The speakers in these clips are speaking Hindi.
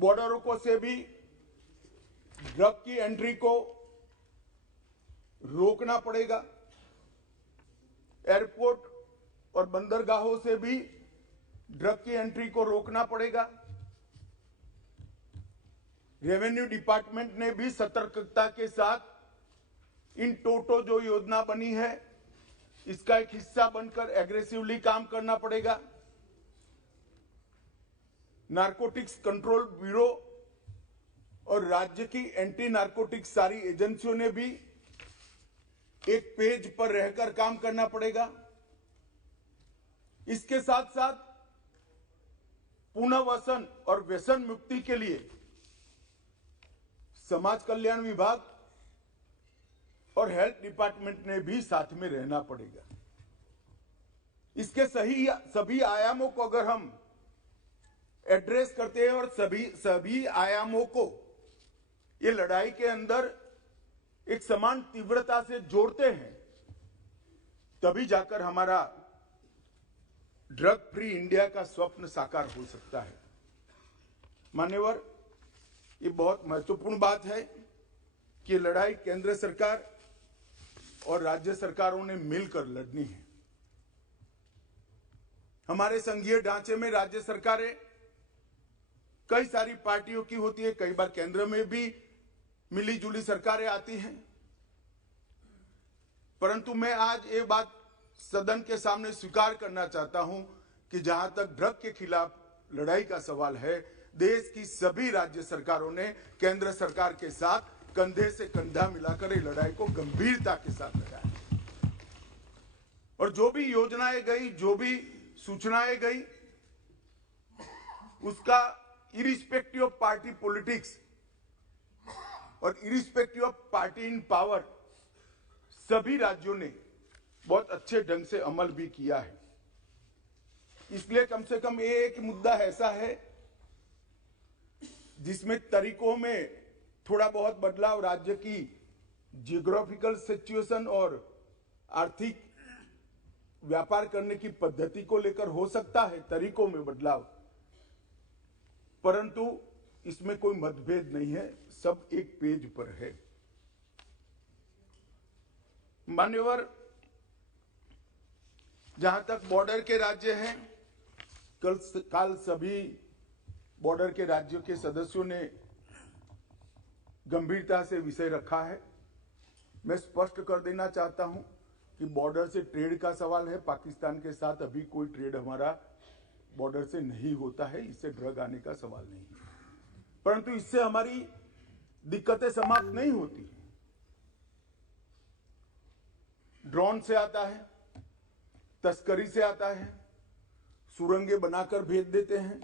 बॉर्डरों को से भी ड्रग की एंट्री को रोकना पड़ेगा। एयरपोर्ट और बंदरगाहों से भी ड्रग की एंट्री को रोकना पड़ेगा। रेवेन्यू डिपार्टमेंट ने भी सतर्कता के साथ इन टोटो जो योजना बनी है इसका एक हिस्सा बनकर एग्रेसिवली काम करना पड़ेगा। नारकोटिक्स कंट्रोल ब्यूरो और राज्य की एंटी नारकोटिक्स सारी एजेंसियों ने भी एक पेज पर रहकर काम करना पड़ेगा। इसके साथ साथ पुनर्वसन और व्यसन मुक्ति के लिए समाज कल्याण विभाग और हेल्थ डिपार्टमेंट ने भी साथ में रहना पड़ेगा। इसके सभी आयामों को अगर हम एड्रेस करते हैं और सभी आयामों को ये लड़ाई के अंदर एक समान तीव्रता से जोड़ते हैं तभी जाकर हमारा ड्रग फ्री इंडिया का स्वप्न साकार हो सकता है। मान्यवर, ये बहुत महत्वपूर्ण बात है कि लड़ाई केंद्र सरकार और राज्य सरकारों ने मिलकर लड़नी है। हमारे संघीय ढांचे में राज्य सरकारें कई सारी पार्टियों की होती है, कई बार केंद्र में भी मिली जुली सरकारें आती हैं, परंतु मैं आज ये बात सदन के सामने स्वीकार करना चाहता हूं कि जहां तक ड्रग के खिलाफ लड़ाई का सवाल है, देश की सभी राज्य सरकारों ने केंद्र सरकार के साथ कंधे से कंधा मिलाकर ये लड़ाई को गंभीरता के साथ लड़ा है। और जो भी योजनाएं गई, जो भी सूचनाएं गई, उसका इरिस्पेक्टिव ऑफ पार्टी पॉलिटिक्स और irrespective of party in power सभी राज्यों ने बहुत अच्छे ढंग से अमल भी किया है। इसलिए कम से कम ये एक मुद्दा ऐसा है जिसमें तरीकों में थोड़ा बहुत बदलाव राज्य की जियोग्राफिकल सिचुएशन और आर्थिक व्यापार करने की पद्धति को लेकर हो सकता है, तरीकों में बदलाव, परंतु इसमें कोई मतभेद नहीं है, सब एक पेज पर है। मान्यवर, जहां तक बॉर्डर के राज्य हैं, कल सभी बॉर्डर के राज्यों के सदस्यों ने गंभीरता से विषय रखा है। मैं स्पष्ट कर देना चाहता हूं कि बॉर्डर से ट्रेड का सवाल है, पाकिस्तान के साथ अभी कोई ट्रेड हमारा बॉर्डर से नहीं होता है, इससे ड्रग आने का सवाल नहीं है, परंतु इससे हमारी दिक्कतें समाप्त नहीं होती। ड्रोन से आता है, तस्करी से आता है, सुरंगें बनाकर भेज देते हैं,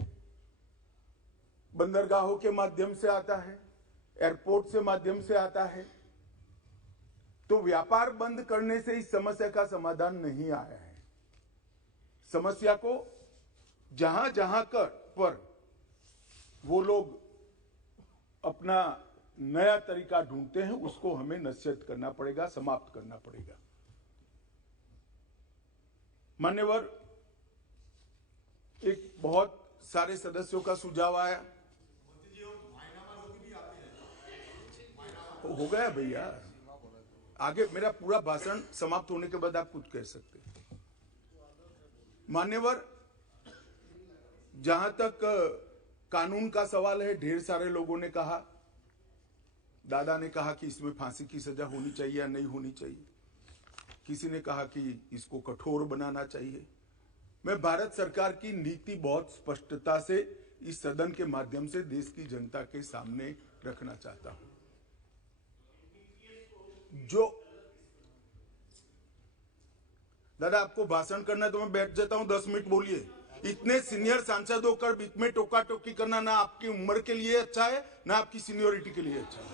बंदरगाहों के माध्यम से आता है, एयरपोर्ट से माध्यम से आता है। तो व्यापार बंद करने से इस समस्या का समाधान नहीं आया है। समस्या को जहां जहां पर वो लोग अपना नया तरीका ढूंढते हैं उसको हमें नसीहत करना पड़ेगा, समाप्त करना पड़ेगा। मान्यवर, एक बहुत सारे सदस्यों का सुझाव आया, हो गया भैया, आगे मेरा पूरा भाषण समाप्त होने के बाद आप कुछ कह सकते हैं। मान्यवर, जहां तक कानून का सवाल है, ढेर सारे लोगों ने कहा, दादा ने कहा कि इसमें फांसी की सजा होनी चाहिए या नहीं होनी चाहिए, किसी ने कहा कि इसको कठोर बनाना चाहिए। मैं भारत सरकार की नीति बहुत स्पष्टता से इस सदन के माध्यम से देश की जनता के सामने रखना चाहता हूं। जो दादा आपको भाषण करना है तो मैं बैठ जाता हूं, 10 मिनट बोलिए। इतने सीनियर सांसद होकर बीच में टोका टोकी करना ना आपकी उम्र के लिए अच्छा है ना आपकी सीनियोरिटी के लिए अच्छा है।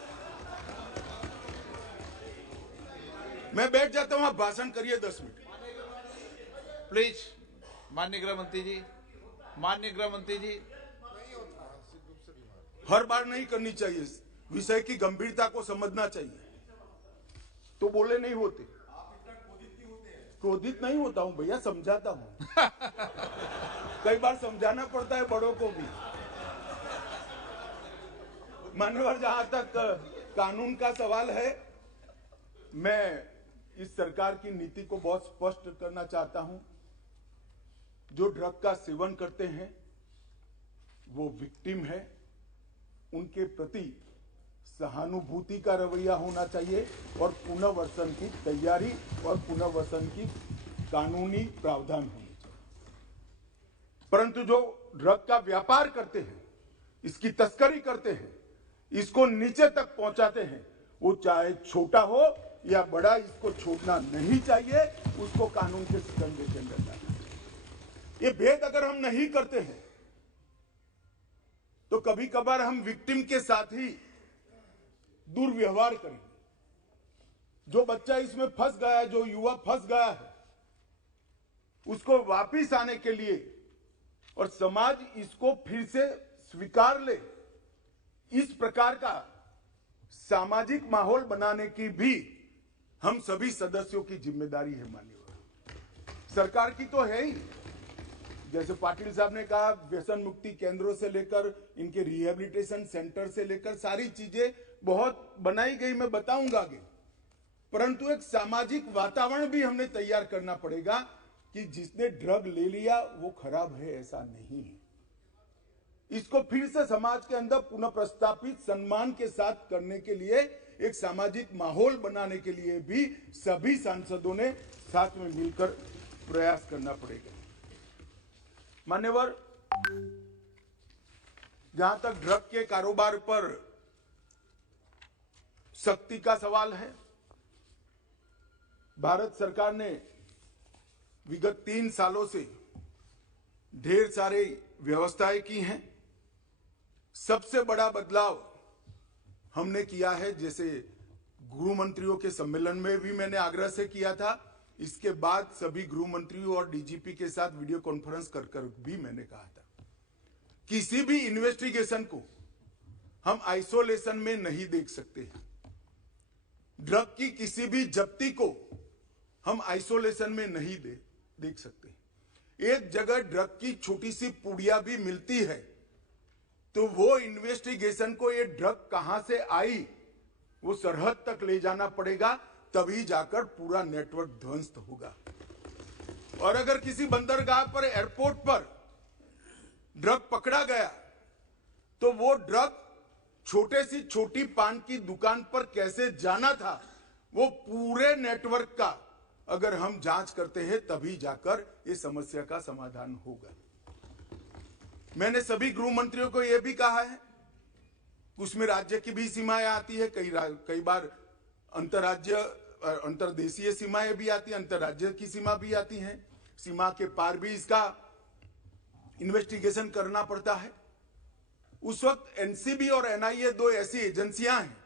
मैं बैठ जाता हूं, आप भाषण करिए 10 मिनट प्लीज। माननीय गृह मंत्री जी, माननीय गृह मंत्री जी, हर बार नहीं करनी चाहिए, विषय की गंभीरता को समझना चाहिए, तो बोले नहीं होते। क्रोधित नहीं होता हूं भैया, समझाता हूं। कई बार समझाना पड़ता है बड़ों को भी। मान्यवर, जहां तक कानून का सवाल है, मैं इस सरकार की नीति को बहुत स्पष्ट करना चाहता हूं। जो ड्रग का सेवन करते हैं वो विक्टिम है, उनके प्रति सहानुभूति का रवैया होना चाहिए और पुनर्वसन की तैयारी और पुनर्वसन की कानूनी प्रावधान होनी चाहिए। परंतु जो ड्रग का व्यापार करते हैं, इसकी तस्करी करते हैं, इसको नीचे तक पहुंचाते हैं, वो चाहे छोटा हो या बड़ा, इसको छोड़ना नहीं चाहिए, उसको कानून के शिकंजे के अंदर लाना चाहिए। ये भेद अगर हम नहीं करते हैं तो कभी कभार हम विक्टिम के साथ ही दुर्व्यवहार करेंगे। जो बच्चा इसमें फंस गया है, जो युवा फंस गया है, उसको वापिस आने के लिए और समाज इसको फिर से स्वीकार ले, इस प्रकार का सामाजिक माहौल बनाने की भी हम सभी सदस्यों की जिम्मेदारी है। माननीय सरकार की तो है ही। जैसे पाटिल साहब ने कहा, व्यसन मुक्ति केंद्रों से लेकर इनके रिहेबिलिटेशन सेंटर से लेकर सारी चीजें बहुत बनाई गई, मैं बताऊंगा आगे। परंतु एक सामाजिक वातावरण भी हमने तैयार करना पड़ेगा कि जिसने ड्रग ले लिया वो खराब है, ऐसा नहीं है। इसको फिर से समाज के अंदर पुनः प्रस्तापित सम्मान के साथ करने के लिए, एक सामाजिक माहौल बनाने के लिए भी सभी सांसदों ने साथ में मिलकर प्रयास करना पड़ेगा। मान्यवर, जहां तक ड्रग के कारोबार पर सख्ती का सवाल है, भारत सरकार ने विगत 3 सालों से ढेर सारे व्यवस्थाएं की हैं। सबसे बड़ा बदलाव हमने किया है, जैसे गृह मंत्रियों के सम्मेलन में भी मैंने आग्रह से किया था, इसके बाद सभी गृह मंत्रियों और डीजीपी के साथ वीडियो कॉन्फ्रेंस कर भी मैंने कहा था, किसी भी इन्वेस्टिगेशन को हम आइसोलेशन में नहीं देख सकते। ड्रग की किसी भी जब्ती को हम आइसोलेशन में नहीं देख सकते। एक जगह ड्रग की छोटी सी पुड़िया भी मिलती है तो वो इन्वेस्टिगेशन को, ये ड्रग कहां से आई, वो सरहद तक ले जाना पड़ेगा, तभी जाकर पूरा नेटवर्क ध्वस्त होगा। और अगर किसी बंदरगाह पर, एयरपोर्ट पर ड्रग पकड़ा गया तो वो ड्रग छोटे सी छोटी पान की दुकान पर कैसे जाना था, वो पूरे नेटवर्क का अगर हम जांच करते हैं तभी जाकर ये समस्या का समाधान होगा। मैंने सभी गृह मंत्रियों को यह भी कहा है, उसमें राज्य की भी सीमाएं आती है, कई बार अंतरराज्य अंतरदेशीय सीमाएं भी आती हैं, अंतरराज्य की सीमा भी आती हैं, सीमा के पार भी इसका इन्वेस्टिगेशन करना पड़ता है। उस वक्त एनसीबी और एनआईए 2 ऐसी एजेंसियां हैं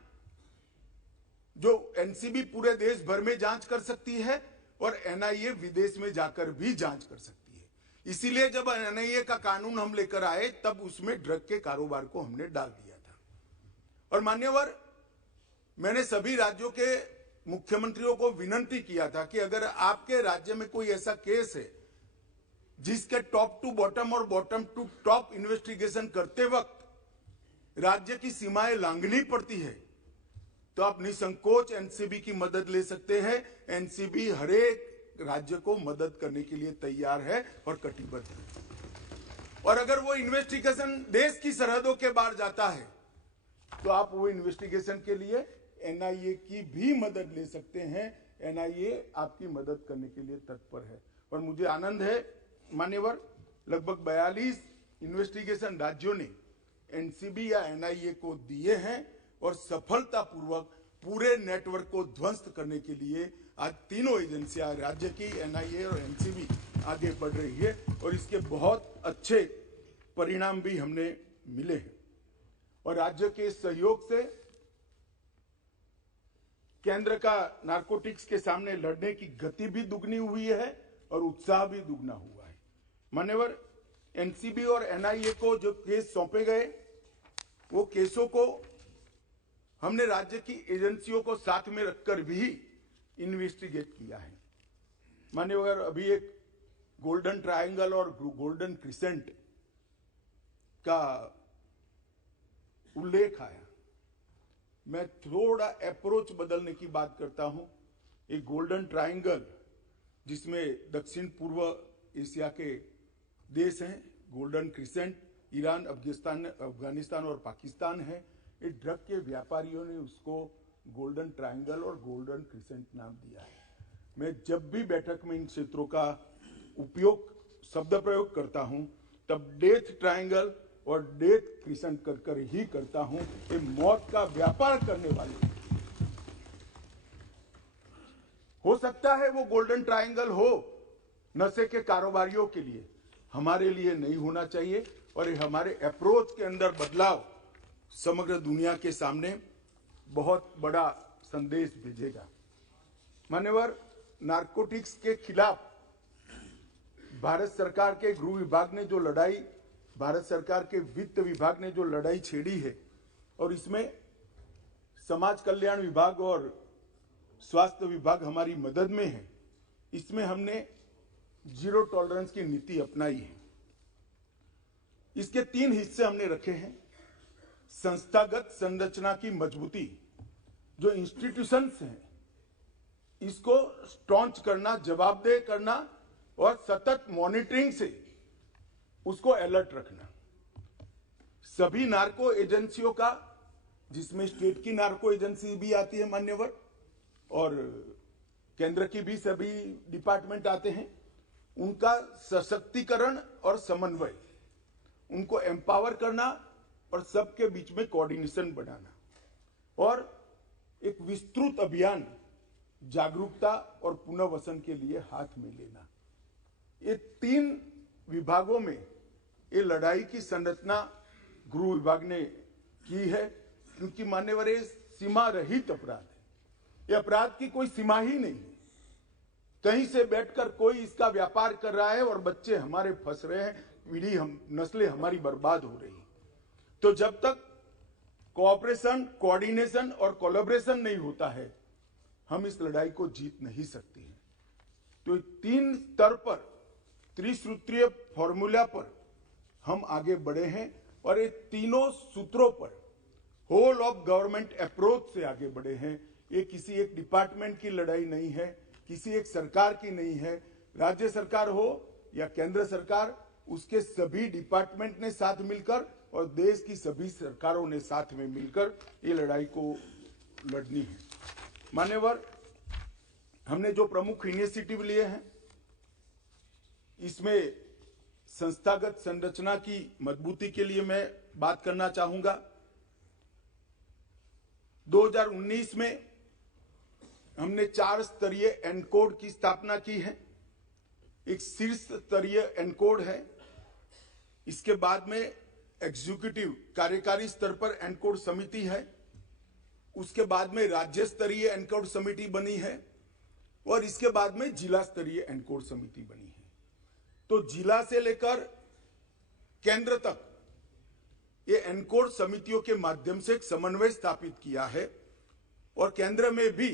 जो एनसीबी पूरे देश भर में जांच कर सकती है और एनआईए विदेश में जाकर भी जांच कर सकती है। इसीलिए जब एनआईए का कानून हम लेकर आए तब उसमें ड्रग के कारोबार को हमने डाल दिया था। और मान्यवर, मैंने सभी राज्यों के मुख्यमंत्रियों को विनती किया था कि अगर आपके राज्य में कोई ऐसा केस है जिसके टॉप टू बॉटम और बॉटम टू टॉप इन्वेस्टिगेशन करते वक्त राज्य की सीमाएं लांघनी पड़ती है, तो आप निसंकोच एनसीबी की मदद ले सकते हैं। एनसीबी हर एक राज्य को मदद करने के लिए तैयार है और कटिबद्ध है। और अगर वो इन्वेस्टिगेशन देश की सरहदों के बाहर जाता है तो आप वो इन्वेस्टिगेशन के लिए एनआईए की भी मदद ले सकते हैं। एनआईए आपकी मदद करने के लिए तत्पर है। और मुझे आनंद है मान्यवर, लगभग 42 इन्वेस्टिगेशन राज्यों ने एनसीबी या एनआईए को दिए हैं और सफलतापूर्वक पूरे नेटवर्क को ध्वस्त करने के लिए आज तीनों एजेंसियां, राज्य की, एनआईए और एनसीबी आगे बढ़ रही है और इसके बहुत अच्छे परिणाम भी हमने मिले हैं। और राज्य के सहयोग से केंद्र का नारकोटिक्स के सामने लड़ने की गति भी दुगनी हुई है और उत्साह भी दुगना हुआ है। मान्यवर, एनसीबी और एनआईए को जो केस सौंपे गए, वो केसों को हमने राज्य की एजेंसियों को साथ में रखकर भी इन्वेस्टिगेट किया है। मान्यवर, अभी एक गोल्डन ट्रायंगल और गोल्डन क्रिसेंट का उल्लेख आया। मैं थोड़ा अप्रोच बदलने की बात करता हूं। एक गोल्डन ट्रायंगल जिसमें दक्षिण पूर्व एशिया के देश हैं, गोल्डन क्रिसेंट, ईरान, अफगानिस्तान और पाकिस्तान है। ये ड्रग के व्यापारियों ने उसको गोल्डन ट्रायंगल और गोल्डन क्रिसेंट नाम दिया है। मैं जब भी बैठक में इन क्षेत्रों का शब्द प्रयोग करता हूं तब डेथ ट्रायंगल और डेथ क्रिसेंट कर ही करता हूं। ये मौत का व्यापार करने वाले, हो सकता है वो गोल्डन ट्रायंगल हो नशे के कारोबारियों के लिए, हमारे लिए नहीं होना चाहिए। और ये हमारे अप्रोच के अंदर बदलाव समग्र दुनिया के सामने बहुत बड़ा संदेश भेजेगा। मान्यवर, नारकोटिक्स के खिलाफ भारत सरकार के गृह विभाग ने जो लड़ाई, भारत सरकार के वित्त विभाग ने जो लड़ाई छेड़ी है, और इसमें समाज कल्याण विभाग और स्वास्थ्य विभाग हमारी मदद में है, इसमें हमने जीरो टॉलरेंस की नीति अपनाई है। इसके 3 हिस्से हमने रखे हैं। संस्थागत संरचना की मजबूती, जो इंस्टीट्यूशंस हैं इसको स्ट्रॉन्च करना, जवाबदेह करना और सतत मॉनिटरिंग से उसको अलर्ट रखना। सभी नार्को एजेंसियों का, जिसमें स्टेट की नार्को एजेंसी भी आती है मान्यवर, और केंद्र की भी सभी डिपार्टमेंट आते हैं, उनका सशक्तिकरण और समन्वय, उनको एम्पावर करना और सबके बीच में कोऑर्डिनेशन बनाना, और एक विस्तृत अभियान जागरूकता और पुनर्वसन के लिए हाथ में लेना। ये 3 विभागों में ये लड़ाई की संरचना गृह विभाग ने की है, क्योंकि मान्यवर ये सीमा रहित अपराध है। ये अपराध की कोई सीमा ही नहीं है। कहीं से बैठकर कोई इसका व्यापार कर रहा है और बच्चे हमारे फंस रहे हैं, नस्लें हमारी बर्बाद हो रही है। तो जब तक कोऑपरेशन, कोऑर्डिनेशन और कोलैबोरेशन नहीं होता है, हम इस लड़ाई को जीत नहीं सकते हैं। तो 3 स्तर पर, त्रिसूत्रीय फॉर्मूला पर हम आगे बढ़े हैं, और ये तीनों सूत्रों पर होल ऑफ गवर्नमेंट अप्रोच से आगे बढ़े हैं। ये किसी एक डिपार्टमेंट की लड़ाई नहीं है, किसी एक सरकार की नहीं है। राज्य सरकार हो या केंद्र सरकार, उसके सभी डिपार्टमेंट ने साथ मिलकर और देश की सभी सरकारों ने साथ में मिलकर ये लड़ाई को लड़नी है। मान्यवर, हमने जो प्रमुख इनिशिएटिव लिए हैं, इसमें संस्थागत संरचना की मजबूती के लिए मैं बात करना चाहूंगा। 2019 में हमने 4 स्तरीय एनकोड की स्थापना की है। एक शीर्ष स्तरीय एनकोड है, इसके बाद में एग्जीक्यूटिव कार्यकारी स्तर पर एनकोड समिति है, उसके बाद में राज्य स्तरीय एनकोड समिति बनी है, और इसके बाद में जिला स्तरीय एनकोड समिति बनी है। तो जिला से लेकर केंद्र तक ये एनकोड समितियों के माध्यम से एक समन्वय स्थापित किया है, और केंद्र में भी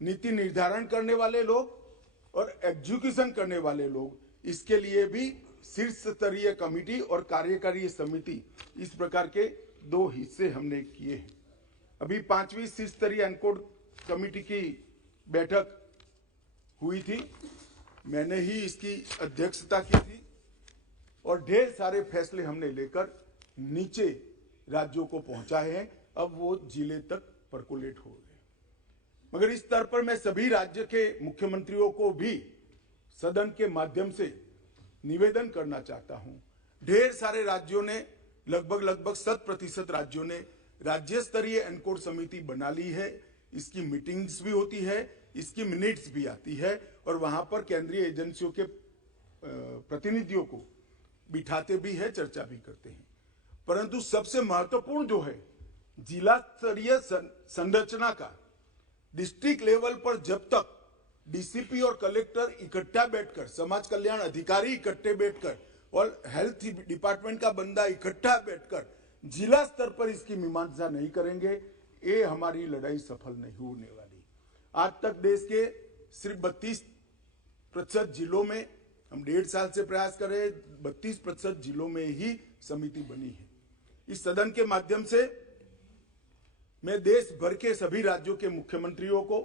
नीति निर्धारण करने वाले लोग और एग्जीक्यूशन करने वाले लोग, इसके लिए भी शीर्ष स्तरीय कमेटी और कार्यकारी समिति, इस प्रकार के 2 हिस्से हमने किए हैं। अभी 5वीं शीर्ष स्तरीय एनकोड कमेटी की बैठक हुई थी, मैंने ही इसकी अध्यक्षता की थी, और ढेर सारे फैसले हमने लेकर नीचे राज्यों को पहुंचाए हैं। अब वो जिले तक परकोलेट हो गए। मगर इस स्तर पर मैं सभी राज्य के मुख्यमंत्रियों को भी सदन के माध्यम से निवेदन करना चाहता हूं। ढेर सारे राज्यों ने, लगभग 100% राज्यों ने राज्य स्तरीय एनकोड समिति बना ली है। इसकी मीटिंग्स भी होती है, इसकी मिनट्स भी आती है, और वहां पर केंद्रीय एजेंसियों के प्रतिनिधियों को बिठाते भी है, चर्चा भी करते हैं। परंतु सबसे महत्वपूर्ण जो है, जिला स्तरीय संरचना का, डिस्ट्रिक्ट लेवल पर जब तक डीसीपी और कलेक्टर इकट्ठा बैठकर, समाज कल्याण अधिकारी इकट्ठे बैठकर और हेल्थ डिपार्टमेंट का बंदा इकट्ठा बैठकर जिला स्तर पर इसकी मीमांसा नहीं करेंगे, ये हमारी लड़ाई सफल नहीं होने वाली। आज तक देश के सिर्फ 32% जिलों में, हम 1.5 साल से प्रयास कर रहे हैं, 32% जिलों में ही समिति बनी है। इस सदन के माध्यम से मैं देश भर के सभी राज्यों के मुख्यमंत्रियों को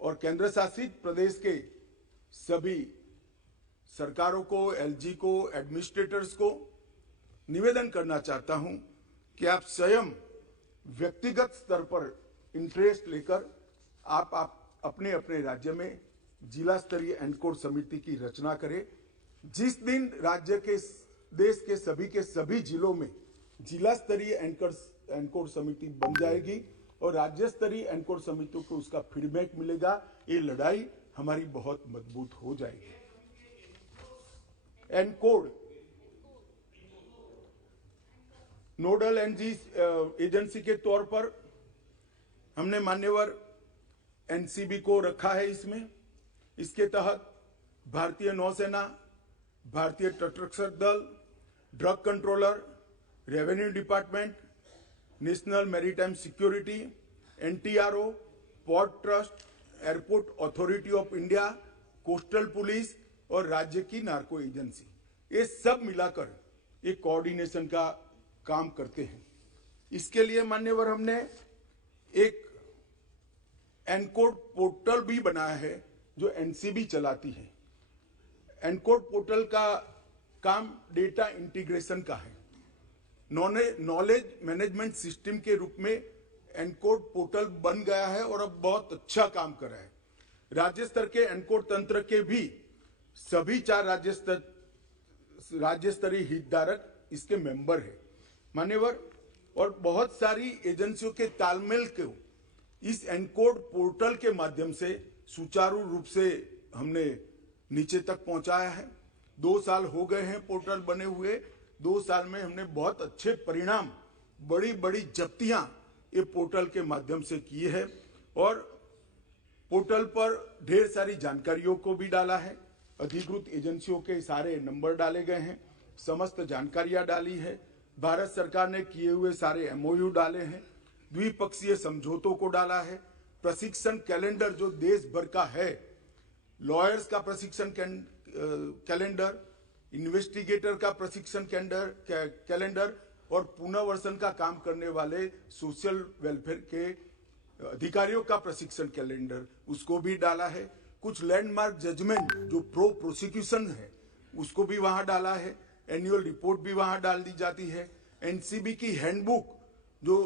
और केंद्र शासित प्रदेश के सभी सरकारों को, एलजी को, एडमिनिस्ट्रेटर्स को निवेदन करना चाहता हूं कि आप स्वयं व्यक्तिगत स्तर पर इंटरेस्ट लेकर आप अपने अपने राज्य में जिला स्तरीय एनकोड समिति की रचना करें। जिस दिन राज्य के, देश के सभी जिलों में जिला स्तरीय एनकोड समिति बन जाएगी और राज्य स्तरीय एनकोड समितियों को उसका फीडबैक मिलेगा, ये लड़ाई हमारी बहुत मजबूत हो जाएगी। एनकोड नोडल एजेंसी के तौर पर हमने मान्यवर एनसीबी को रखा है। इसके तहत भारतीय नौसेना, भारतीय तटरक्षक दल, drug controller, revenue department, national maritime security, NTRO, port trust, airport authority of India, coastal police और राज्य की नार्को एजेंसी, ये सब मिलाकर एक कोऑर्डिनेशन का काम करते हैं। इसके लिए मान्यवर हमने एक एनकोड पोर्टल भी बनाया है जो एनसीबी चलाती है। एनकोड पोर्टल का काम डेटा इंटीग्रेशन का है। नॉलेज मैनेजमेंट सिस्टम के रूप में एनकोड पोर्टल बन गया है और अब बहुत अच्छा काम कर रहा है। राज्य स्तर के एनकोड तंत्र के भी सभी 4 राज्य स्तरीय हितधारक इसके मेंबर है मान्यवर, और बहुत सारी एजेंसियों के तालमेल को इस एनकोड पोर्टल के माध्यम से सुचारू रूप से हमने नीचे तक पहुंचाया है। 2 साल हो गए हैं पोर्टल बने हुए। 2 साल में हमने बहुत अच्छे परिणाम, बड़ी बड़ी जब्तियां ये पोर्टल के माध्यम से की है और पोर्टल पर ढेर सारी जानकारियों को भी डाला है। अधिकृत एजेंसियों के सारे नंबर डाले गए हैं, समस्त जानकारियां डाली है। भारत सरकार ने किए हुए सारे एमओयू डाले हैं, द्विपक्षीय समझौतों को डाला है। प्रशिक्षण कैलेंडर जो देश भर का है, लॉयर्स का प्रशिक्षण कैलेंडर, इन्वेस्टिगेटर का प्रशिक्षण कैलेंडर और पुनर्वसन का काम करने वाले सोशल वेलफेयर के अधिकारियों का प्रशिक्षण कैलेंडर, उसको भी डाला है। कुछ लैंडमार्क जजमेंट जो प्रोसिक्यूशन है उसको भी वहां डाला है। एनुअल रिपोर्ट भी वहां डाल दी जाती है। एनसीबी की हैंडबुक जो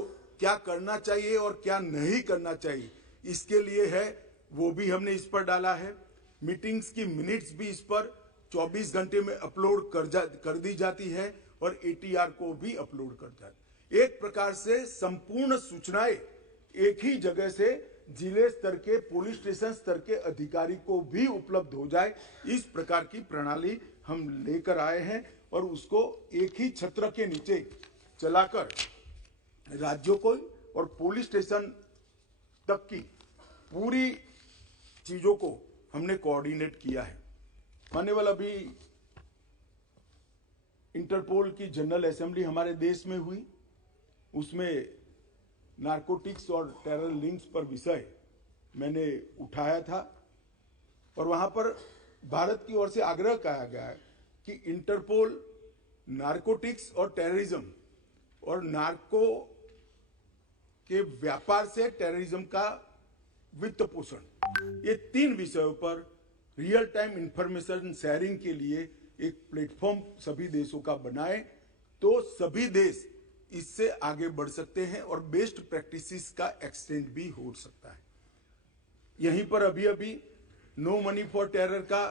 क्या करना चाहिए और क्या नहीं करना चाहिए इसके लिए है, वो भी हमने इस पर डाला है। मीटिंग्स की मिनट्स भी इस पर 24 घंटे में अपलोड कर दी जाती है और एटीआर को भी अपलोड कर जाती है। एक प्रकार से संपूर्ण सूचनाएं एक ही जगह से जिले स्तर के, पुलिस स्टेशन स्तर के अधिकारी को भी उपलब्ध हो जाए, इस प्रकार की प्रणाली हम लेकर आए हैं और उसको एक ही छत्र के नीचे चलाकर राज्यों को और पुलिस स्टेशन तक की पूरी चीजों को हमने कोऑर्डिनेट किया है। मान्यवर, अभी इंटरपोल की जनरल असेंबली हमारे देश में हुई, उसमें नारकोटिक्स और टेरर लिंक्स पर विषय मैंने उठाया था और वहां पर भारत की ओर से आग्रह किया गया है कि इंटरपोल नारकोटिक्स और टेररिज्म और नार्को के व्यापार से टेररिज्म का वित्त पोषण, ये 3 विषयों पर रियल टाइम इंफॉर्मेशन शेयरिंग के लिए एक प्लेटफॉर्म सभी देशों का बनाए तो सभी देश इससे आगे बढ़ सकते हैं और बेस्ट प्रैक्टिसेस का एक्सचेंज भी हो सकता है। यहीं पर अभी नो मनी फॉर टेरर का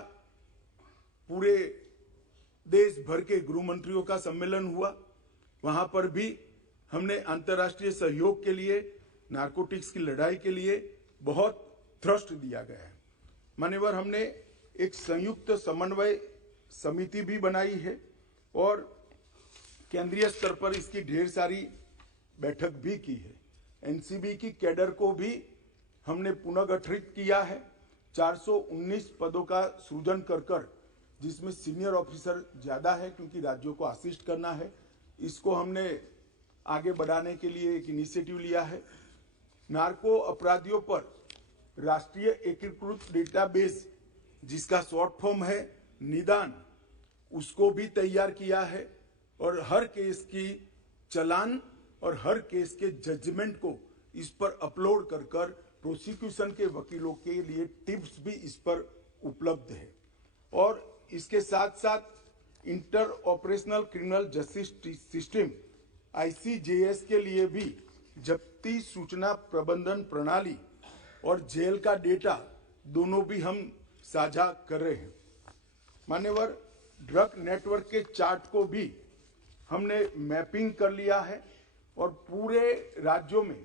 पूरे देश भर के गृह मंत्रियों का सम्मेलन हुआ। वहां पर भी हमने अंतर्राष्ट्रीय सहयोग के लिए, नारकोटिक्स की लड़ाई के लिए बहुत थ्रस्ट दिया गया है। मान्यवर, हमने एक संयुक्त समन्वय समिति भी बनाई है और केंद्रीय स्तर पर इसकी ढेर सारी बैठक भी की है। एनसीबी की कैडर को भी हमने पुनर्गठित किया है। 419 पदों का सृजन कर जिसमें सीनियर ऑफिसर ज्यादा है क्योंकि राज्यों को असिस्ट करना है, इसको हमने आगे बढ़ाने के लिए एक इनिशिएटिव लिया है। नार्को अपराधियों पर राष्ट्रीय एकीकृत डेटाबेस जिसका शॉर्ट फॉर्म है निदान, उसको भी तैयार किया है और हर केस की चालान और हर केस के जजमेंट को इस पर अपलोड कर कर प्रोसिक्यूशन के वकीलों के लिए टिप्स भी इस पर उपलब्ध है। और इसके साथ साथ inter operational criminal justice system ICJS के लिए भी जब्ती सूचना प्रबंधन प्रणाली और जेल का डेटा दोनों भी हम साझा कर रहे हैं। मान्यवर, ड्रग नेटवर्क के चार्ट को भी हमने मैपिंग कर लिया है और पूरे राज्यों में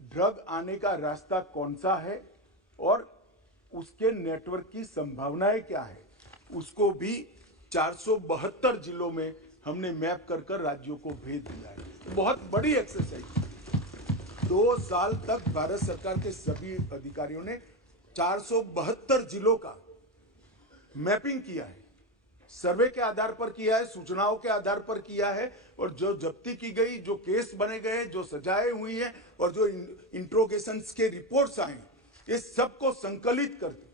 ड्रग आने का रास्ता कौन सा है और उसके नेटवर्क की संभावनाएं क्या है, उसको भी 472 जिलों में हमने मैप कर कर राज्यों को भेज दिया है। बहुत बड़ी एक्सरसाइज। 2 साल तक भारत सरकार के सभी अधिकारियों ने 472 जिलों का मैपिंग किया है, सर्वे के आधार पर किया है, सूचनाओं के आधार पर किया है, और जो जब्ती की गई, जो केस बने गए, जो सजाएं हुई हैं और जो इंट्रोगेशंस के रिपोर्ट्स आए, इस सबको संकलित करके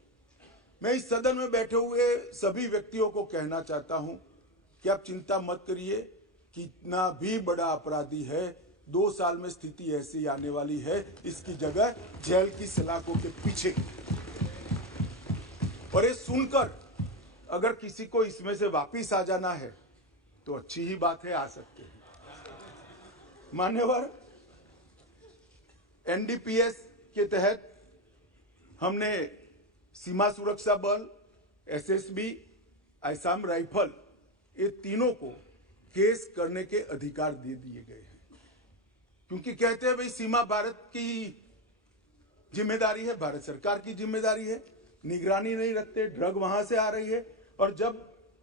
मैं इस सदन में बैठे हुए सभी व्यक्तियों को कहना चाहता हूं कि आप चिंता मत करिए, कितना भी बड़ा अपराधी है 2 साल में स्थिति ऐसी आने वाली है, इसकी जगह जेल की सलाखों के पीछे। और ये सुनकर अगर किसी को इसमें से वापिस आ जाना है तो अच्छी ही बात है, आ सकते हैं। मान्यवर, NDPS के तहत हमने सीमा सुरक्षा बल, SSB, असम राइफल, ये तीनों को केस करने के अधिकार दे दिए गए हैं, क्योंकि कहते हैं भाई सीमा भारत की जिम्मेदारी है, भारत सरकार की जिम्मेदारी है, निगरानी नहीं रखते, ड्रग वहां से आ रही है। और जब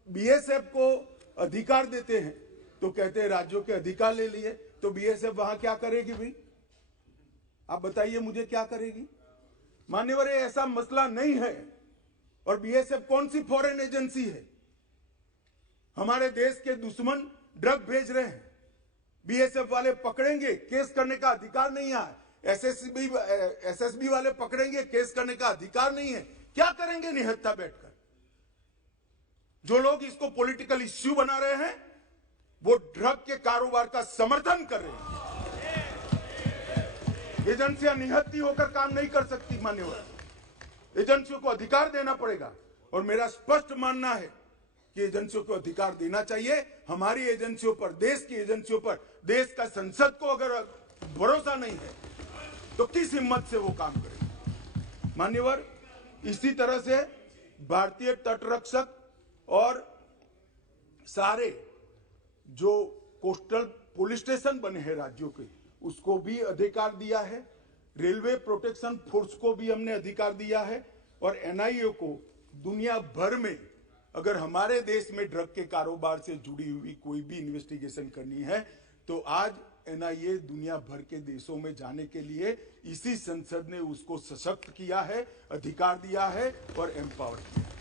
BSF को अधिकार देते हैं तो कहते हैं राज्यों के अधिकार ले लिए, तो BSF वहां क्या करेगी भाई? आप बताइए मुझे, क्या करेगी? मान्यवर, ऐसा मसला नहीं है। और BSF कौन सी फॉरेन एजेंसी है? हमारे देश के दुश्मन ड्रग भेज रहे हैं, BSF वाले पकड़ेंगे, केस करने का अधिकार नहीं है। SSB वाले पकड़ेंगे, केस करने का अधिकार नहीं है। क्या करेंगे निहत्था बैठकर? जो लोग इसको पॉलिटिकल इश्यू बना रहे हैं वो ड्रग के कारोबार का समर्थन कर रहे हैं। एजेंसियां निहत्थी होकर काम नहीं कर सकती। मान्यवर, एजेंसियों को अधिकार देना पड़ेगा, और मेरा स्पष्ट मानना है कि एजेंसियों को अधिकार देना चाहिए। हमारी एजेंसियों पर, देश की एजेंसियों पर, देश का संसद को अगर भरोसा नहीं है तो किस हिम्मत से वो काम करेगा? मान्यवर, इसी तरह से भारतीय तटरक्षक और सारे जो कोस्टल पुलिस स्टेशन बने हैं राज्यों के, उसको भी अधिकार दिया है। रेलवे प्रोटेक्शन फोर्स को भी हमने अधिकार दिया है। और NIA को दुनिया भर में अगर हमारे देश में ड्रग के कारोबार से जुड़ी हुई कोई भी इन्वेस्टिगेशन करनी है तो आज NIA दुनिया भर के देशों में जाने के लिए इसी संसद ने उसको सशक्त किया है, अधिकार दिया है और एम्पावर किया है।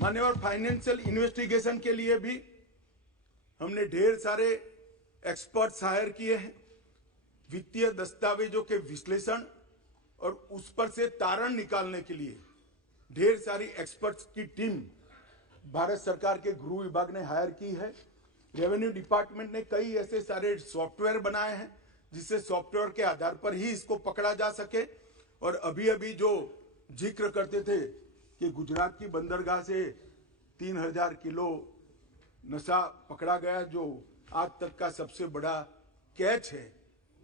मान्यवर, फाइनेंशियल इन्वेस्टिगेशन के लिए भी हमने ढेर सारे एक्सपर्ट्स हायर किए हैं। वित्तीय दस्तावेजों के विश्लेषण और उस पर से तारण निकालने के लिए ढेर सारी एक्सपर्ट्स की टीम भारत सरकार के गृह विभाग ने हायर की है। रेवेन्यू डिपार्टमेंट ने कई ऐसे सारे सॉफ्टवेयर बनाए हैं जिससे सॉफ्टवेयर के आधार पर ही इसको पकड़ा जा सके। और अभी अभी जो जिक्र करते थे कि गुजरात की बंदरगाह से 3000 किलो नशा पकड़ा गया, जो आज तक का सबसे बड़ा कैच है,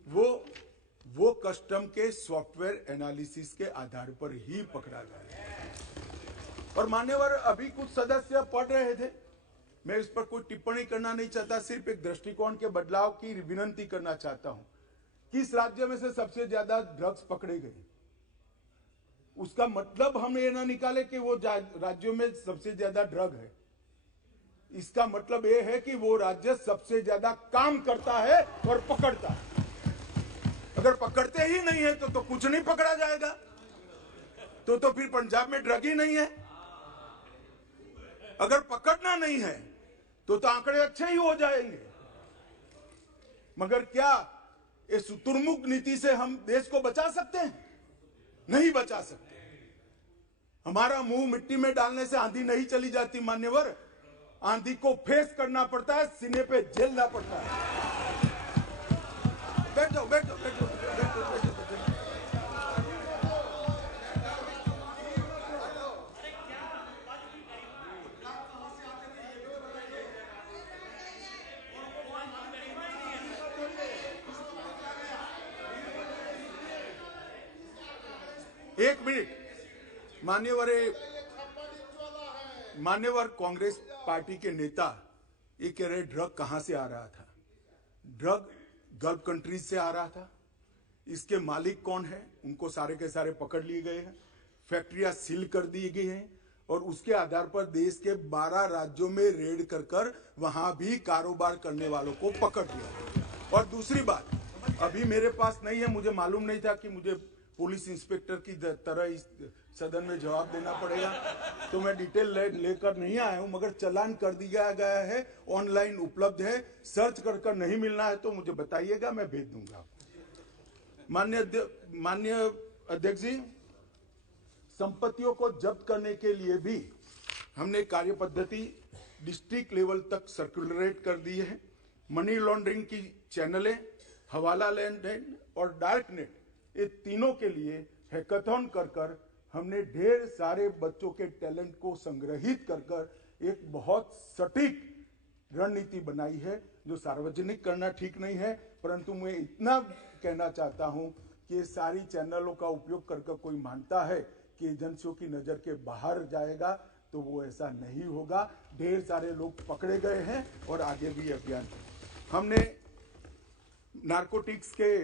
वो कस्टम के सॉफ्टवेयर एनालिसिस के आधार पर ही पकड़ा गया। और मान्यवर, अभी कुछ सदस्य पढ़ रहे थे, मैं इस पर कोई टिप्पणी करना नहीं चाहता, सिर्फ एक दृष्टिकोण के बदलाव की विनंती करना चाहता हूं। किस राज्य में से सबसे ज्यादा ड्रग्स पकड़े गए? उसका मतलब हम ये ना निकाले कि वो राज्यों में सबसे ज्यादा ड्रग है। इसका मतलब ये है कि वो राज्य सबसे ज्यादा काम करता है और पकड़ता है। अगर पकड़ते ही नहीं है तो कुछ नहीं पकड़ा जाएगा, तो फिर पंजाब में ड्रग ही नहीं है। अगर पकड़ना नहीं है तो आंकड़े अच्छे ही हो जाएंगे। मगर क्या इस शुतुरमुर्ग नीति से हम देश को बचा सकते हैं? नहीं बचा सकते। हमारा मुंह मिट्टी में डालने से आंधी नहीं चली जाती मान्यवर, आंधी को फेस करना पड़ता है, सीने पे झेलना पड़ता है। बैठो बैठो बैठो बैठो। एक मिनट, मान्यवर कांग्रेस पार्टी के नेता ये कह रहे ड्रग कहां से आ रहा था। ड्रग गल्फ कंट्रीज से आ रहा था। इसके मालिक कौन है, उनको सारे के सारे पकड़ लिए गए हैं, फैक्ट्रियां सील कर दी गई हैं और उसके आधार पर देश के 12 राज्यों में रेड कर वहां भी कारोबार करने वालों को पकड़ लिया। और दूसरी बात, अभी मेरे पास नहीं है, मुझे मालूम नहीं था कि मुझे पुलिस इंस्पेक्टर की तरह इस सदन में जवाब देना पड़ेगा, तो मैं डिटेल लेकर नहीं आया हूं, मगर चालान कर दिया गया है, ऑनलाइन उपलब्ध है, सर्च कर नहीं मिलना है तो मुझे बताइएगा, मैं भेज दूंगा। माननीय अध्यक्ष जी, संपत्तियों को जब्त करने के लिए भी हमने कार्य पद्धति डिस्ट्रिक्ट लेवल तक सर्कुलरेट कर दी है। मनी लॉन्ड्रिंग की चैनलें, हवाला लेन देन और डार्क नेट, ये तीनों के लिए हैकाथॉन कर हमने ढेर सारे बच्चों के टैलेंट को संग्रहित कर एक बहुत सटीक रणनीति बनाई है, जो सार्वजनिक करना ठीक नहीं है, परंतु मैं इतना कहना चाहता हूं कि सारी चैनलों का उपयोग कर कोई मानता है कि एजेंसियों की नजर के बाहर जाएगा तो वो ऐसा नहीं होगा। ढेर सारे लोग पकड़े गए हैं और आगे भी अभियान। हमने नारकोटिक्स के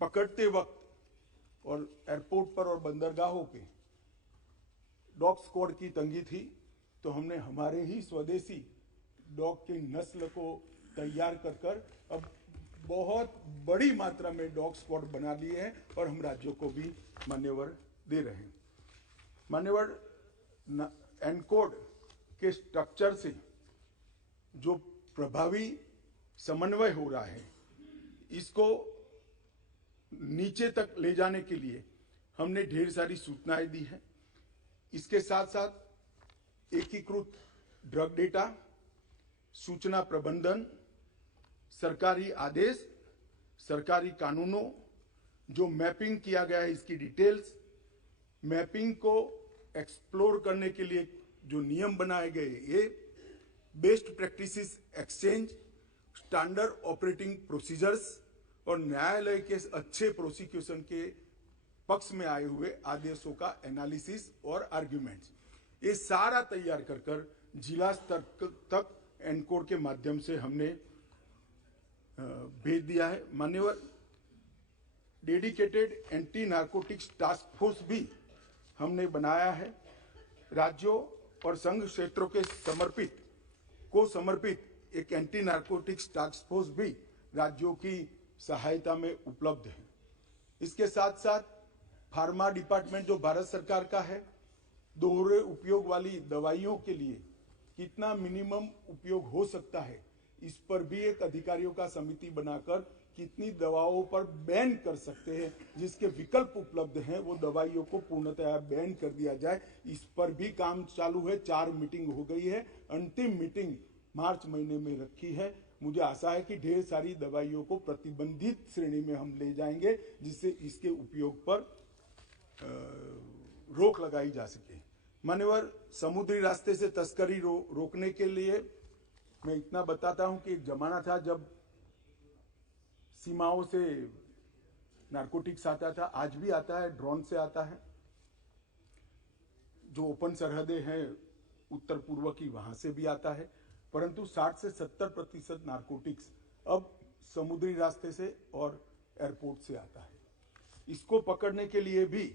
पकड़ते वक्त और एयरपोर्ट पर और बंदरगाहों पे डॉग स्क्वाड की तंगी थी, तो हमने हमारे ही स्वदेशी डॉग की नस्ल को तैयार कर अब बहुत बड़ी मात्रा में डॉग स्क्वाड बना लिए हैं और हम राज्यों को भी मान्यवर दे रहे हैं। मान्यवर, एनकोड के स्ट्रक्चर से जो प्रभावी समन्वय हो रहा है, इसको नीचे तक ले जाने के लिए हमने ढेर सारी सूचनाएं दी हैं। इसके साथ साथ एकीकृत ड्रग डेटा, सूचना प्रबंधन, सरकारी आदेश, सरकारी कानूनों, जो मैपिंग किया गया है इसकी डिटेल्स, मैपिंग को एक्सप्लोर करने के लिए जो नियम बनाए गए, ये best practices exchange, standard operating procedures और न्यायालय के अच्छे प्रोसिक्यूशन के पक्ष में आए हुए आदेशों का एनालिसिस और आर्ग्यूमेंट्स, ये सारा तैयार कर जिला स्तर तक एनकोड के माध्यम से हमने भेज दिया है। मान्यवर, dedicated anti narcotics task force भी हमने बनाया है। राज्यों और संघ क्षेत्रों के समर्पित एक एंटी नारकोटिक्स टास्क फोर्स भी राज्यों की सहायता में उपलब्ध है। इसके साथ साथ फार्मा डिपार्टमेंट जो भारत सरकार का है, दोहरे उपयोग वाली दवाइयों के लिए कितना मिनिमम उपयोग हो सकता है, इस पर भी एक अधिकारियों का समिति बनाकर कितनी दवाओं पर बैन कर सकते हैं, जिसके विकल्प उपलब्ध हैं, वो दवाइयों को पूर्णतः बैन कर दिया जाए, इस पर भी काम चालू है। 4 मीटिंग हो गई है, अंतिम मीटिंग मार्च महीने में रखी है। मुझे आशा है कि ढेर सारी दवाइयों को प्रतिबंधित श्रेणी में हम ले जाएंगे, जिससे इसके उपयोग पर रोक लगाई जा सके। मान्यवर, समुद्री रास्ते से तस्करी रोकने के लिए मैं इतना बताता हूं कि एक जमाना था जब सीमाओं से नारकोटिक्स आता था, आज भी आता है, ड्रोन से आता है। जो ओपन सरहदें हैं उत्तर पूर्व की, वहां से भी आता है, परंतु 60 से 70% नारकोटिक्स अब समुद्री रास्ते से और एयरपोर्ट से आता है। इसको पकड़ने के लिए भी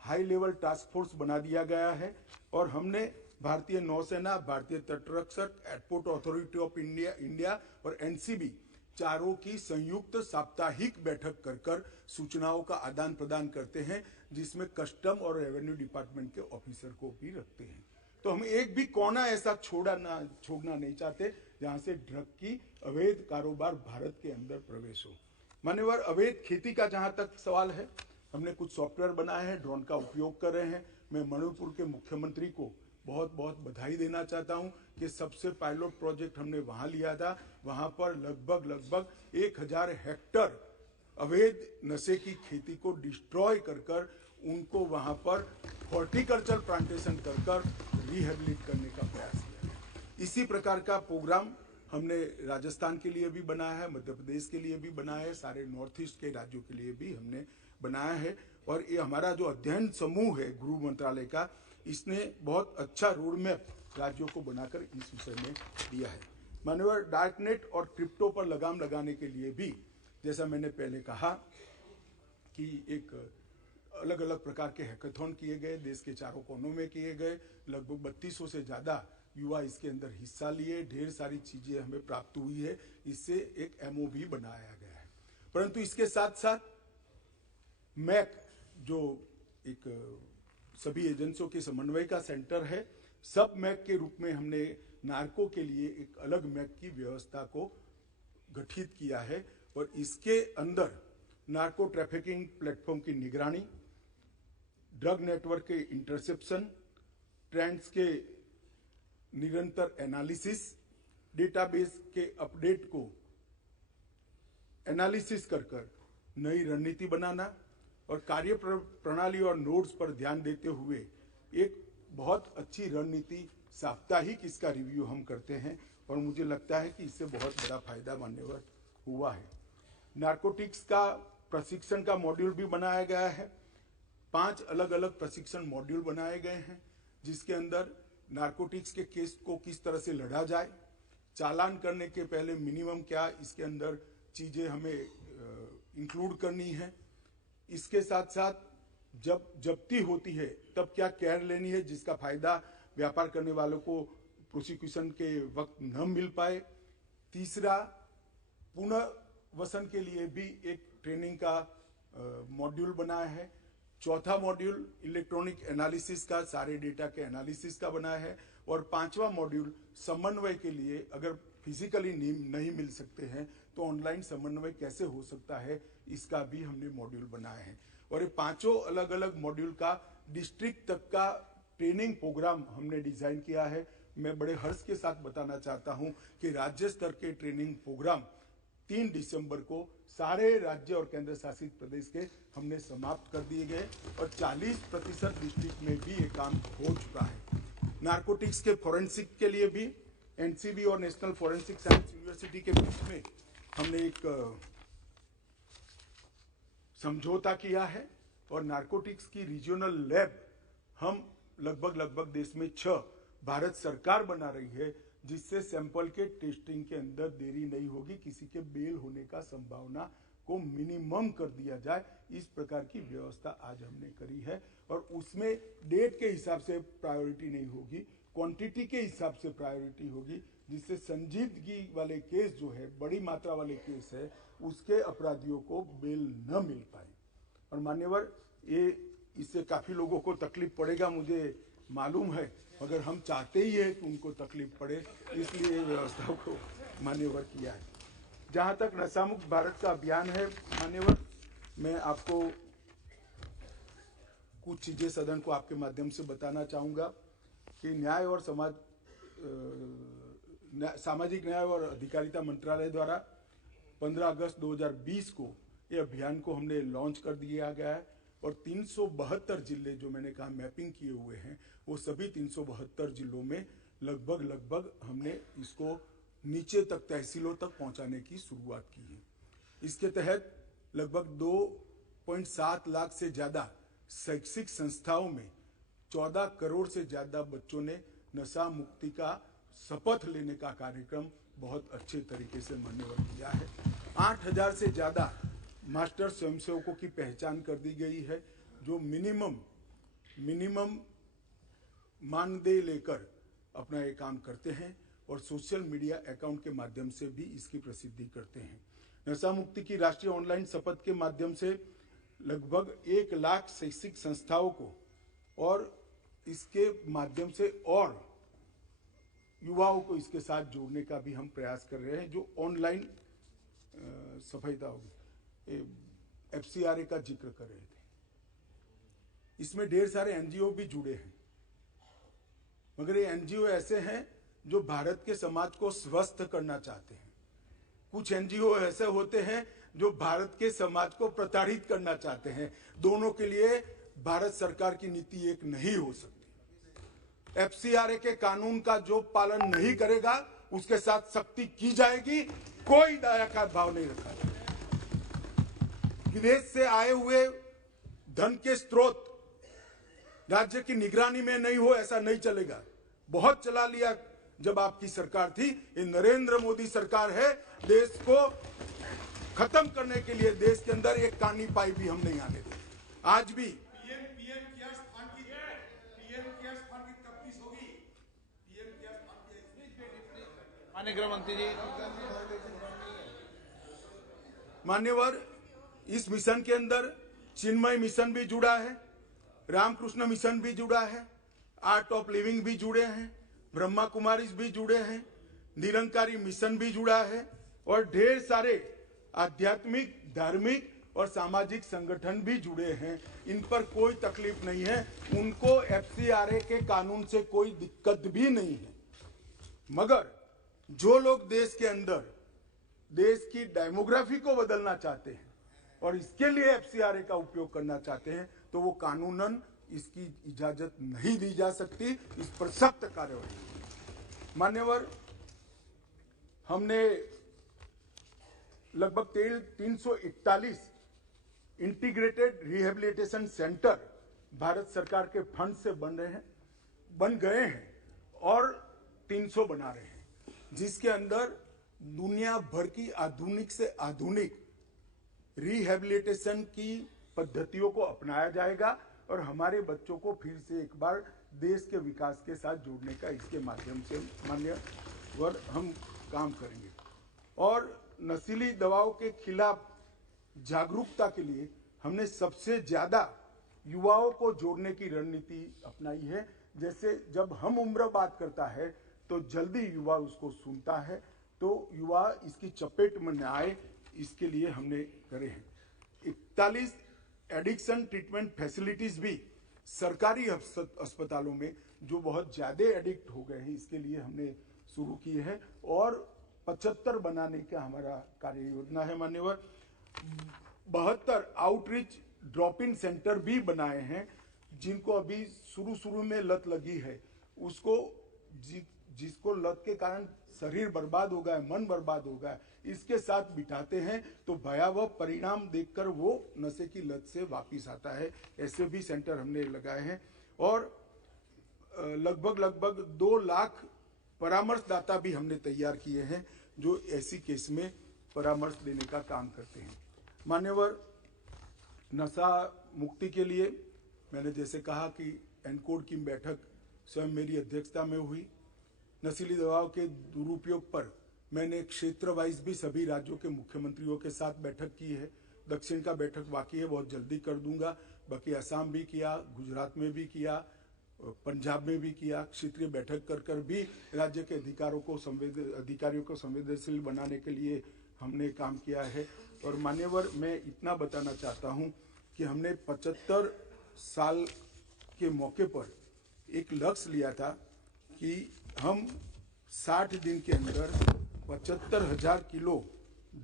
हाई लेवल टास्क फोर्स बना दिया गया है और हमने भारतीय नौसेना, भारतीय तटरक्षक, एयरपोर्ट अथॉरिटी ऑफ इंडिया और एनसीबी चारों की संयुक्त साप्ताहिक बैठक कर सूचनाओं का आदान प्रदान करते हैं, जिसमें कस्टम और रेवेन्यू डिपार्टमेंट के ऑफिसर को भी रखते हैं। तो हम एक भी कोना ऐसा छोड़ना नहीं चाहते जहां से ड्रग की अवैध कारोबार भारत के अंदर प्रवेश हो। मान्यवर, अवैध खेती का जहां तक सवाल है, हमने कुछ सॉफ्टवेयर बनाए हैं, ड्रोन का उपयोग कर रहे हैं। मैं मणिपुर के मुख्यमंत्री को बहुत बहुत बधाई देना चाहता हूं कि सबसे पायलट प्रोजेक्ट हमने वहां लिया था, वहां पर लगभग 1000 हेक्टर अवैध नशे की खेती को डिस्ट्रॉय कर उनको वहां पर हॉर्टिकल्चर प्लांटेशन कर रिहेबिलिट करने का प्रयास किया। इसी प्रकार का प्रोग्राम हमने राजस्थान के लिए भी बनाया है, मध्य प्रदेश के लिए भी बनाया है, सारे नॉर्थ ईस्ट के राज्यों के लिए भी हमने बनाया है। और ये हमारा जो अध्ययन समूह है गृह मंत्रालय का, इसने बहुत अच्छा रोड मैप राज्यों को बनाकर इस विषय में दिया है। माननीय डार्कनेट और क्रिप्टो पर लगाम लगाने के लिए भी, जैसा मैंने पहले कहा कि एक अलग अलग प्रकार के हैकाथॉन किए गए, देश के चारों कोनों में किए गए, लगभग 3200 से ज़्यादा युवा इसके अंदर हिस्सा लिए, ढेर सारी चीज़ें हमें प्राप्त हुई है, इससे एक एमओ भी बनाया गया है। परंतु इसके साथ साथ मैक जो एक सभी एजेंसियों के समन्वय का सेंटर है, सब मैक के रूप में हमने नार्को के लिए एक अलग मैक की व्यवस्था को गठित किया है और इसके अंदर नार्को ट्रैफिकिंग प्लेटफॉर्म की निगरानी, ड्रग नेटवर्क के इंटरसेप्शन, ट्रेंड्स के निरंतर एनालिसिस, डेटाबेस के अपडेट को एनालिसिस कर नई रणनीति बनाना और कार्य प्रणाली और नोड्स पर ध्यान देते हुए एक बहुत अच्छी रणनीति साप्ताहिक इसका रिव्यू हम करते हैं और मुझे लगता है कि इससे बहुत बड़ा फायदा मान्यवर हुआ है। नार्कोटिक्स का प्रशिक्षण का मॉड्यूल भी बनाया गया है। 5 अलग अलग प्रशिक्षण मॉड्यूल बनाए गए हैं जिसके अंदर नार्कोटिक्स के केस को किस तरह से लड़ा जाए, चालान करने के पहले मिनिमम क्या इसके अंदर चीज़ें हमें इंक्लूड करनी है, इसके साथ साथ जब जब्ती होती है तब क्या केयर लेनी है जिसका फायदा व्यापार करने वालों को प्रोसिक्यूशन के वक्त न मिल पाए। तीसरा, पुनर्वसन के लिए भी एक ट्रेनिंग का मॉड्यूल बनाया है। चौथा मॉड्यूल इलेक्ट्रॉनिक एनालिसिस का, सारे डेटा के एनालिसिस का बनाया है। और 5वां मॉड्यूल समन्वय के लिए, अगर फिजिकली नहीं मिल सकते हैं तो ऑनलाइन समन्वय कैसे हो सकता है, इसका भी हमने मॉड्यूल बनाया है। और ये 5 अलग अलग मॉड्यूल का डिस्ट्रिक्ट तक का ट्रेनिंग प्रोग्राम हमने डिजाइन किया है। मैं बड़े हर्ष के साथ बताना चाहता हूं कि राज्य स्तर के ट्रेनिंग प्रोग्राम 3 दिसंबर को सारे राज्य और केंद्र शासित प्रदेश के हमने समाप्त कर दिए गए और 40% डिस्ट्रिक्ट में भी ये काम हो चुका है। नार्कोटिक्स के फॉरेंसिक के लिए भी एनसीबी और नेशनल फॉरेंसिक साइंस यूनिवर्सिटी के बीच में हमने एक समझौता किया है और नार्कोटिक्स की रीजनल लैब हम लगभग देश में 6 भारत सरकार बना रही है, जिससे सैंपल के टेस्टिंग के अंदर देरी नहीं होगी, किसी के बेल होने का संभावना को मिनिमम कर दिया जाए। इस प्रकार की व्यवस्था आज हमने करी है और उसमें डेट के हिसाब से प्रायोरिटी नहीं होगी, क्वांटिटी के हिसाब से प्रायोरिटी होगी, जिससे संजीदगी वाले केस जो है, बड़ी मात्रा वाले केस है, उसके अपराधियों को बेल न मिल पाए। और मान्यवर, ये इससे काफी लोगों को तकलीफ पड़ेगा, मुझे मालूम है, मगर हम चाहते ही है कि उनको तकलीफ पड़े, इसलिए व्यवस्था को मान्यवर किया है। जहाँ तक नशामुक्त भारत का अभियान है मान्यवर, मैं आपको कुछ चीजें सदन को आपके माध्यम से बताना चाहूँगा कि न्याय और सामाजिक न्याय और अधिकारिता मंत्रालय द्वारा 15 अगस्त 2020 को ये अभियान को हमने लॉन्च कर दिया गया है और 372 जिले जो मैंने कहा मैपिंग किए हुए हैं, वो सभी 372 जिलों में लगभग हमने इसको नीचे तक, तहसीलों तक पहुंचाने की शुरुआत की है। इसके तहत लगभग 2.7 लाख से ज्यादा शैक्षिक संस्थाओं में 14 करोड़ से ज्यादा बच्चों ने नशा मुक्ति का शपथ लेने का कार्यक्रम बहुत अच्छे तरीके से मान्यवर किया है। 8000 से ज्यादा मास्टर स्वयंसेवकों की पहचान कर दी गई है, जो मिनिमम मानदेय लेकर अपना ये काम करते हैं और सोशल मीडिया अकाउंट के माध्यम से भी इसकी प्रसिद्धि करते हैं। नशा मुक्ति की राष्ट्रीय ऑनलाइन शपथ के माध्यम से लगभग 1 लाख शैक्षिक संस्थाओं को और इसके माध्यम से और युवाओं को इसके साथ जोड़ने का भी हम प्रयास कर रहे हैं, जो ऑनलाइन सफलता होगी। FCRA का जिक्र कर रहे थे, इसमें ढेर सारे एनजीओ भी जुड़े हैं, मगर ये एनजीओ ऐसे हैं जो भारत के समाज को स्वस्थ करना चाहते हैं। कुछ एनजीओ ऐसे होते हैं जो भारत के समाज को प्रताड़ित करना चाहते हैं। दोनों के लिए भारत सरकार की नीति एक नहीं हो सकती। FCRA के कानून का जो पालन नहीं करेगा उसके साथ सख्ती की जाएगी। कोई दया का भाव नहीं रखा जाएगा। विदेश से आए हुए धन के स्रोत राज्य की निगरानी में नहीं हो, ऐसा नहीं चलेगा। बहुत चला लिया जब आपकी सरकार थी। ये नरेंद्र मोदी सरकार है। देश को खत्म करने के लिए देश के अंदर एक कानी पाई भी हम नहीं आने देंगे। आज भी पीएम केयर्स फंड की तफ्तीश होगी। पीएम केयर्स फंड माननीय गृह मंत्री जी। मान्यवर, इस मिशन के अंदर चिन्मय मिशन भी जुड़ा है, रामकृष्ण मिशन भी जुड़ा है, आर्ट ऑफ लिविंग भी जुड़े हैं, ब्रह्मा कुमारीज भी जुड़े हैं, निरंकारी मिशन भी जुड़ा है और ढेर सारे आध्यात्मिक, धार्मिक और सामाजिक संगठन भी जुड़े हैं। इन पर कोई तकलीफ नहीं है। उनको एफसीआरए के कानून से कोई दिक्कत भी नहीं है। मगर जो लोग देश के अंदर देश की डेमोग्राफी को बदलना चाहते हैं और इसके लिए एफसीआरए का उपयोग करना चाहते हैं, तो वो कानूनन इसकी इजाजत नहीं दी जा सकती। इस पर सख्त कार्रवाई। मान्यवर, हमने लगभग 341 इंटीग्रेटेड रिहेबिलिटेशन सेंटर भारत सरकार के फंड से बन गए हैं और 300 बना रहे हैं, जिसके अंदर दुनिया भर की आधुनिक से आधुनिक रिहेबिलिटेशन की पद्धतियों को अपनाया जाएगा और हमारे बच्चों को फिर से एक बार देश के विकास के साथ जोड़ने का इसके माध्यम से मान्यवर हम काम करेंगे। और नशीली दवाओं के खिलाफ जागरूकता के लिए हमने सबसे ज्यादा युवाओं को जोड़ने की रणनीति अपनाई है। जैसे जब हम उम्र बात करता है तो जल्दी युवा उसको सुनता है, तो युवा इसकी चपेट में न आए, इसके लिए हमने करे हैं। 41 एडिक्शन ट्रीटमेंट फैसिलिटीज भी सरकारी अस्पतालों में जो बहुत ज्यादा एडिक्ट हो गए हैं, इसके लिए हमने शुरू की है और 75 बनाने का हमारा कार्य योजना है। मान्यवर, 72 आउटरीच ड्रॉप इन सेंटर भी बनाए हैं, जिनको अभी शुरू में लत लगी है, उसको जिसको लत के कारण शरीर बर्बाद हो गया, मन बर्बाद हो गया, इसके साथ बिठाते हैं तो भयावह परिणाम देखकर वो नशे की लत से वापिस आता है। ऐसे भी सेंटर हमने लगाए हैं और लगभग 2 लाख परामर्शदाता भी हमने तैयार किए हैं, जो ऐसी केस में परामर्श देने का काम करते हैं। मान्यवर, नशा मुक्ति के लिए मैंने जैसे कहा कि एनकोड की बैठक स्वयं मेरी अध्यक्षता में हुई। नशीली दवाओं के दुरुपयोग पर मैंने क्षेत्र वाइज भी सभी राज्यों के मुख्यमंत्रियों के साथ बैठक की है। दक्षिण का बैठक बाकी है, बहुत जल्दी कर दूंगा। बाकी असम भी किया, गुजरात में भी किया, पंजाब में भी किया। क्षेत्रीय बैठक कर भी राज्य के अधिकारियों को संवेदनशील बनाने के लिए हमने काम किया है। और मान्यवर, मैं इतना बताना चाहता हूं कि हमने 75 साल के मौके पर एक लक्ष्य लिया था कि हम 60 दिन के अंदर 75,000 किलो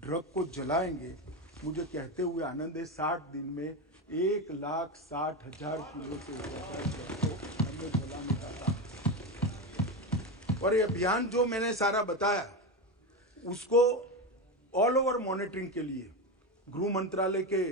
ड्रग को जलाएंगे। मुझे कहते हुए आनंद है, 60 दिन में 1,60,000 किलो से ज्यादा ड्रग को हमने जलाने का काम। और ये अभियान जो मैंने सारा बताया, उसको ऑल ओवर मॉनिटरिंग के लिए गृह मंत्रालय के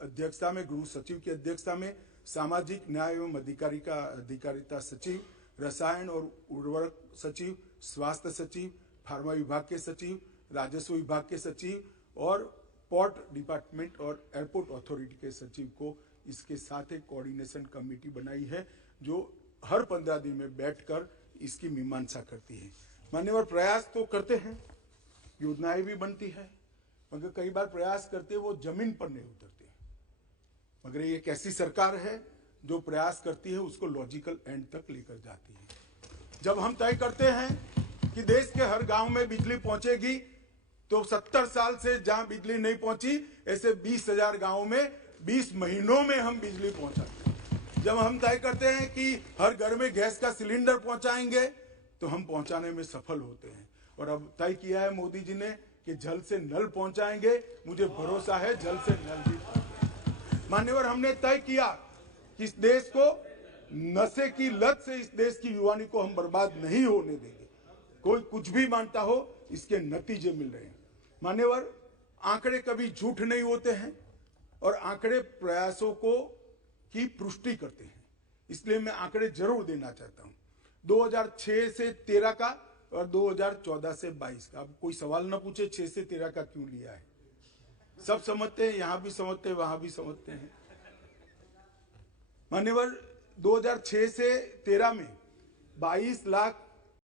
अध्यक्षता में, गृह सचिव की अध्यक्षता में सामाजिक न्याय एवं अधिकारिता सचिव, रसायन और उर्वरक सचिव, स्वास्थ्य सचिव, फार्मा विभाग के सचिव, राजस्व विभाग के सचिव और पोर्ट डिपार्टमेंट और एयरपोर्ट अथॉरिटी के सचिव को इसके साथ एक कोऑर्डिनेशन कमेटी बनाई है, जो हर 15 दिन में बैठकर इसकी मीमांसा करती है। मान्यवर, प्रयास तो करते हैं, योजनाएं भी बनती है, मगर कई बार प्रयास करते वो जमीन पर नहीं उतरते। मगर ये एक ऐसी सरकार है जो प्रयास करती है उसको लॉजिकल एंड तक लेकर जाती है। जब हम तय करते हैं कि देश के हर गांव में बिजली पहुंचेगी, तो 70 साल से जहां बिजली नहीं पहुंची, ऐसे 20,000 गांवों में 20 महीनों में हम बिजली पहुंचाते हैं। जब हम तय करते हैं कि हर घर में गैस का सिलेंडर पहुंचाएंगे, तो हम पहुंचाने में सफल होते हैं। और अब तय किया है मोदी जी ने कि जल से नल पहुंचाएंगे। मुझे भरोसा है जल से नल भी। मान्यवर, हमने तय किया कि इस देश को नशे की लत से, इस देश की युवानी को हम बर्बाद नहीं होने देंगे। कोई कुछ भी मानता हो, इसके नतीजे मिल रहे हैं। मान्यवर, आंकड़े कभी झूठ नहीं होते हैं और आंकड़े प्रयासों को की पुष्टि करते हैं, इसलिए मैं आंकड़े जरूर देना चाहता हूं। 2006 से 13 का और 2014 से 22 का। अब कोई सवाल ना पूछे 6 से 13 का क्यों लिया है, सब समझते हैं, यहां भी समझते हैं, वहां भी समझते हैं। मान्यवर, 2006 से 13 में 22 लाख